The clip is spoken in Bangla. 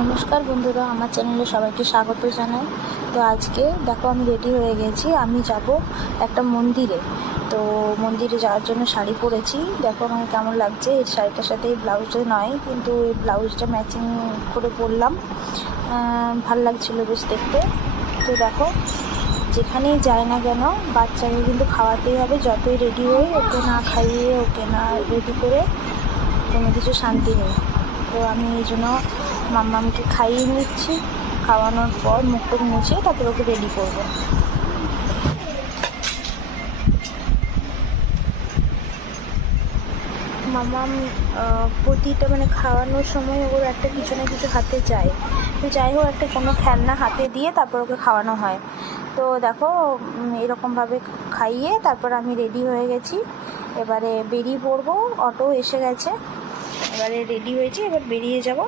নমস্কার বন্ধুরা, আমার চ্যানেলে সবাইকে স্বাগত জানাই। তো আজকে দেখো আমি রেডি হয়ে গেছি, আমি যাব একটা মন্দিরে। তো মন্দিরে যাওয়ার জন্য শাড়ি পরেছি, দেখো আমাকে কেমন লাগছে। এই শাড়িটার সাথে এই ব্লাউজটা নয়, কিন্তু এই ব্লাউজটা ম্যাচিং করে পরলাম, ভাল লাগছিলো বেশ দেখতে। তো দেখো, যেখানেই যায় না কেন বাচ্চাকে কিন্তু খাওয়াতেই হবে, যতই রেডি হই ওকে না খাইয়ে ওকে না রেডি করে কোনো কিছু শান্তি নেই। তো আমি এই জন্য মাম্মামকে খাইয়ে নিচ্ছি, খাওয়ানোর পর মুখটুক মুছে তারপর ওকে রেডি করবো। মাম্মাম প্রতিটা খাওয়ানোর সময় ওর একটা কিছু না কিছু হাতে চাই, তো যাই হোক একটা কোনো খেলনা হাতে দিয়ে তারপর ওকে খাওয়ানো হয়। তো দেখো এরকমভাবে খাইয়ে তারপর আমি রেডি হয়ে গেছি, এবারে বেরিয়ে পড়বো। অটো এসে গেছে, এবারে রেডি হয়েছি, এবার বেরিয়ে যাব।